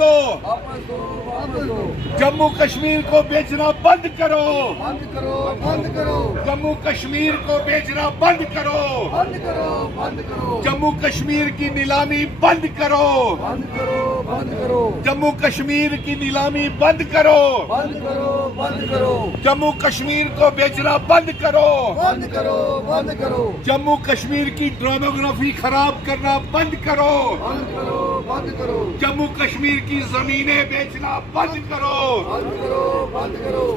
دو، جموں کشمیر کو بیچنا بند کرو، جموں کشمیر کو بیچنا بند کرو، جموں کشمیر کی نیلامی بند کرو، جموں کشمیر کی نیلامی بند کرو، جموں کشمیر کو بیچنا بند کرو، جموں کشمیر کی ڈراموگرافی خراب کرنا بند کرو، جموں کشمیر کی زمینیں بیچنا بند کرو،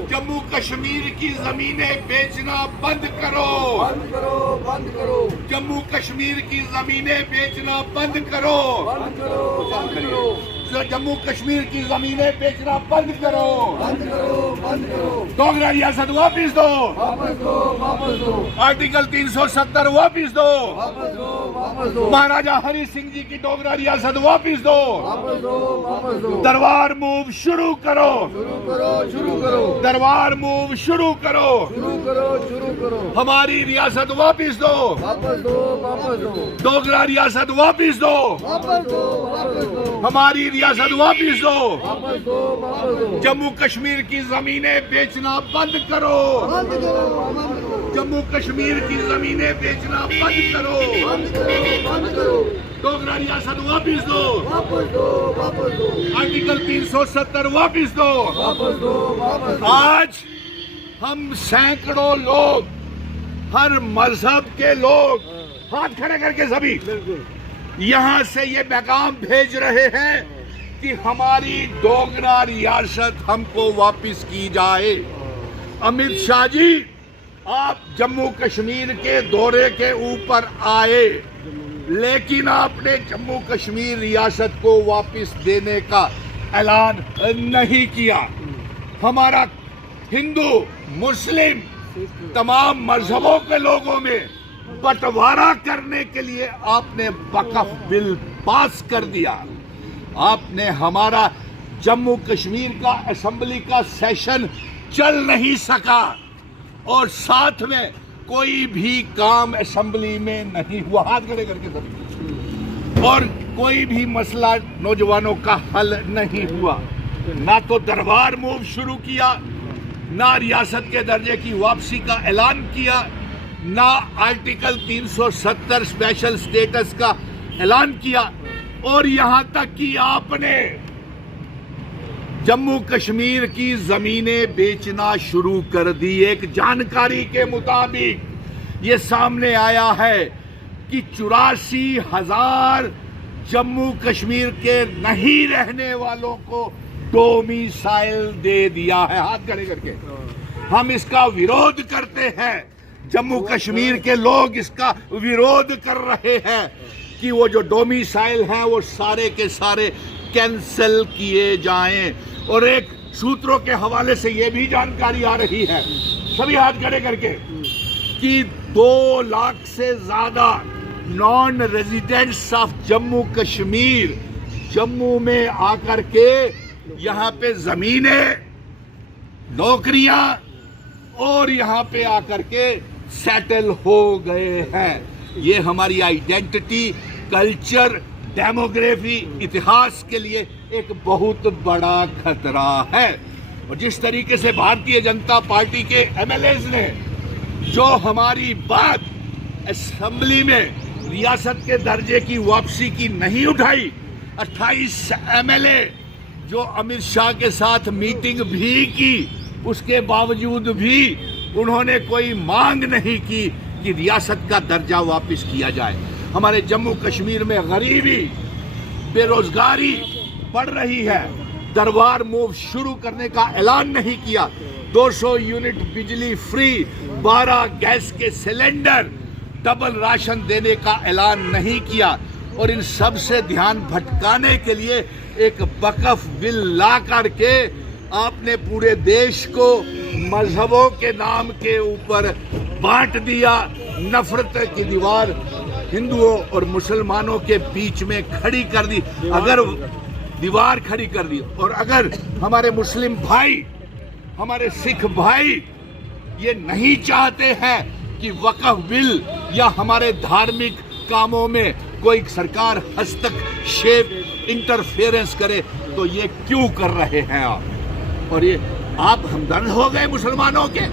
جموں کشمیر کی زمینیں بیچنا بند کرو، جموں کشمیر کی زمینیں بیچنا بند کرو، جموں کشمیر کی زمینیں بیچنا بند کرو، ڈوگرا ریاست واپس دو، آرٹیکل 370 واپس دو، مہاراجا ہری سنگھ جی کی ڈوگرا ریاست واپس دو، دربار موو شروع کرو، دربار موو شروع کرو، ہماری ریاست واپس دو، ڈوگرا ریاست واپس دو، ہماری ریاست واپس دو، جموں کشمیر کی زمینیں بیچنا بند کرو، جموں کشمیر کی زمینیں بیچنا بند کرو، ڈوگرا ریاست واپس دو، آرٹیکل 370 واپس دو۔ آج ہم سینکڑوں لوگ، ہر مذہب کے لوگ، ہاتھ کھڑے کر کے سبھی یہاں سے یہ پیغام بھیج رہے ہیں کہ ہماری ڈوگرا ریاست ہم کو واپس کی جائے۔ امت شاہ جی، آپ جموں کشمیر کے دورے کے اوپر آئے، لیکن آپ نے جموں کشمیر ریاست کو واپس دینے کا اعلان نہیں کیا۔ ہمارا ہندو، مسلم، تمام مذہبوں کے لوگوں میں بٹوارا کرنے کے لیے آپ نے وقف بل پاس کر دیا۔ آپ نے ہمارا جموں کشمیر کا اسمبلی کا سیشن چل نہیں سکا، اور ساتھ میں کوئی بھی کام اسمبلی میں نہیں ہوا، ہاتھ کھڑے کر کے سب، اور کوئی بھی مسئلہ نوجوانوں کا حل نہیں ہوا۔ نہ تو دربار موو شروع کیا، نہ ریاست کے درجے کی واپسی کا اعلان کیا، نہ آرٹیکل 370 اسپیشل سٹیٹس کا اعلان کیا، اور یہاں تک کہ آپ نے جموں کشمیر کی زمینیں بیچنا شروع کر دی۔ ایک جانکاری کے مطابق یہ سامنے آیا ہے کہ 84,000 جموں کشمیر کے نہیں رہنے والوں کو ڈومیسائل دے دیا ہے۔ ہاتھ کھڑے کر کے ہم اس کا ویرودھ کرتے ہیں، جموں کشمیر کے لوگ اس کا ویرودھ کر رہے ہیں کہ وہ جو ڈومیسائل ہیں وہ سارے کے سارے کینسل کیے جائیں۔ اور ایک سوتروں کے حوالے سے یہ بھی جانکاری آ رہی ہے، سبھی ہاتھ کھڑے کر کے، کہ 2 لاکھ سے زیادہ نان ریزیڈنٹس آف جموں کشمیر جموں میں آ کر کے یہاں پہ زمینیں، نوکریاں، اور یہاں پہ آ کر کے سیٹل ہو گئے ہیں۔ یہ ہماری آئیڈینٹی، کلچر، ڈیموگرافی، اتہاس کے لیے ایک بہت بڑا خطرہ ہے۔ اور جس طریقے سے بھارتیہ جنتا پارٹی کے ایم ایل ایز نے جو ہماری بات اسمبلی میں ریاست کے درجے کی واپسی کی نہیں اٹھائی، 28 ایم ایل اے جو امت شاہ کے ساتھ میٹنگ بھی کی، اس کے باوجود بھی انہوں نے کوئی مانگ نہیں کی کہ ریاست کا درجہ واپس کیا جائے۔ ہمارے جموں کشمیر میں غریبی، بے روزگاری بڑھ رہی ہے، دربار موو شروع کرنے کا اعلان نہیں کیا، 200 یونٹ بجلی فری، 12 گیس کے سلنڈر، ڈبل راشن دینے کا اعلان نہیں کیا، اور ان سب سے دھیان بھٹکانے کے لیے ایک وقف بل لا کر کے آپ نے پورے دیش کو مذہبوں کے نام کے اوپر بانٹ دیا۔ نفرت کی دیوار ہندوؤں اور مسلمانوں کے بیچ میں کھڑی کر دی، اگر دیوار کھڑی کر دی، اور اگر ہمارے مسلم بھائی، ہمارے سکھ بھائی یہ نہیں چاہتے ہیں کہ وقف بل یا ہمارے دھارمک کاموں میں کوئی سرکار ہستکشیپ، انٹرفیئرنس کرے، تو یہ کیوں کر رہے ہیں آپ؟ اور یہ آپ ہمدرد ہو گئے مسلمانوں کے؟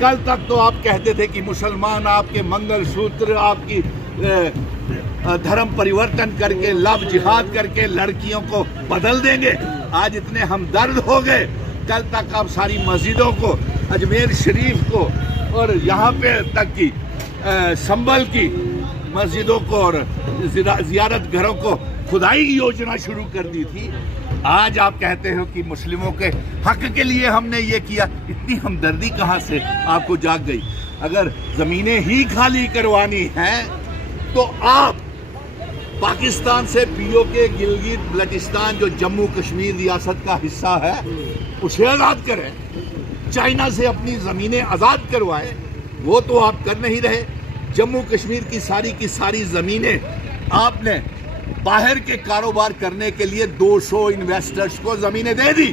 کل تک تو آپ کہتے تھے کہ مسلمان آپ کے منگل سوتر، آپ کی دھرم پریورتن کر کے، لو جہاد کر کے لڑکیوں کو بدل دیں گے۔ آج اتنے ہمدرد ہو گئے، کل تک آپ ساری مسجدوں کو، اجمیر شریف کو اور یہاں پہ تک کی سنبل کی مسجدوں کو اور زیارت گھروں کو کھدائی کی یوجنا شروع کر دی تھی۔ آج آپ کہتے ہو کہ مسلموں کے حق کے لیے ہم نے یہ کیا۔ اتنی ہمدردی کہاں سے آپ کو جاگ گئی؟ اگر زمینیں ہی خالی کروانی ہیں تو آپ پاکستان سے پی او کے گلگت بلتستان جو جموں کشمیر ریاست کا حصہ ہے اسے آزاد کریں، چائنا سے اپنی زمینیں آزاد کروائیں۔ وہ تو آپ کر نہیں رہے۔ جموں کشمیر کی ساری زمینیں آپ نے باہر کے کاروبار کرنے کے لیے 200 انویسٹرز کو زمینیں دے دی۔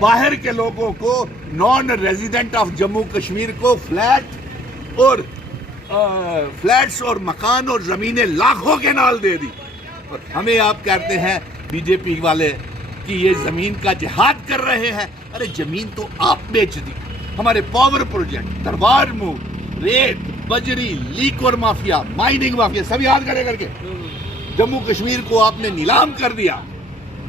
باہر کے لوگوں کو، non resident of Jammu Kashmir کو فلیٹس اور مکان اور زمینیں لاکھوں کے نال دے دی۔ اور ہمیں آپ کہتے ہیں بی جے پی والے کہ یہ زمین کا جہاد کر رہے ہیں۔ ارے زمین تو آپ بیچ دی۔ ہمارے پاور پروجیکٹ، دربار مو، ریت، بجری، لیکور مافیا، مائننگ مافیا سب یاد کر کے جموں کشمیر کو آپ نے نیلام کر دیا۔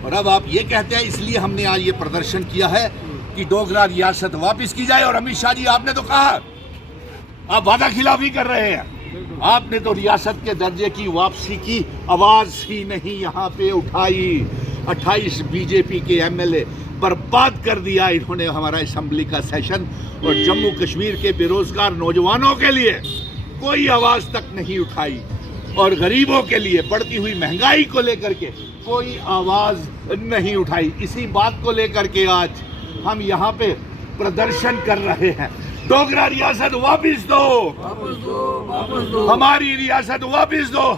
اور اب آپ یہ کہتے ہیں اس لیے ہم نے آج یہ پردرشن کیا ہے کہ ڈوگرا ریاست واپس کی جائے۔ اور امت شاہ جی آپ نے تو کہا، آپ وعدہ خلافی کر رہے ہیں۔ آپ نے تو ریاست کے درجے کی واپسی کی آواز ہی نہیں یہاں پہ اٹھائی۔ 28 بی جے پی کے ایم ایل اے برباد کر دیا انہوں نے ہمارا اسمبلی کا سیشن۔ اور جموں کشمیر کے بے روزگار نوجوانوں کے لیے کوئی آواز تک نہیں اٹھائی، اور غریبوں کے لیے بڑھتی ہوئی مہنگائی کو لے کر کے کوئی آواز نہیں اٹھائی۔ اسی بات کو لے کر کے آج ہم یہاں پہ پردرشن کر رہے ہیں۔ ڈوگرا ریاست واپس دو، ہماری ریاست واپس دو۔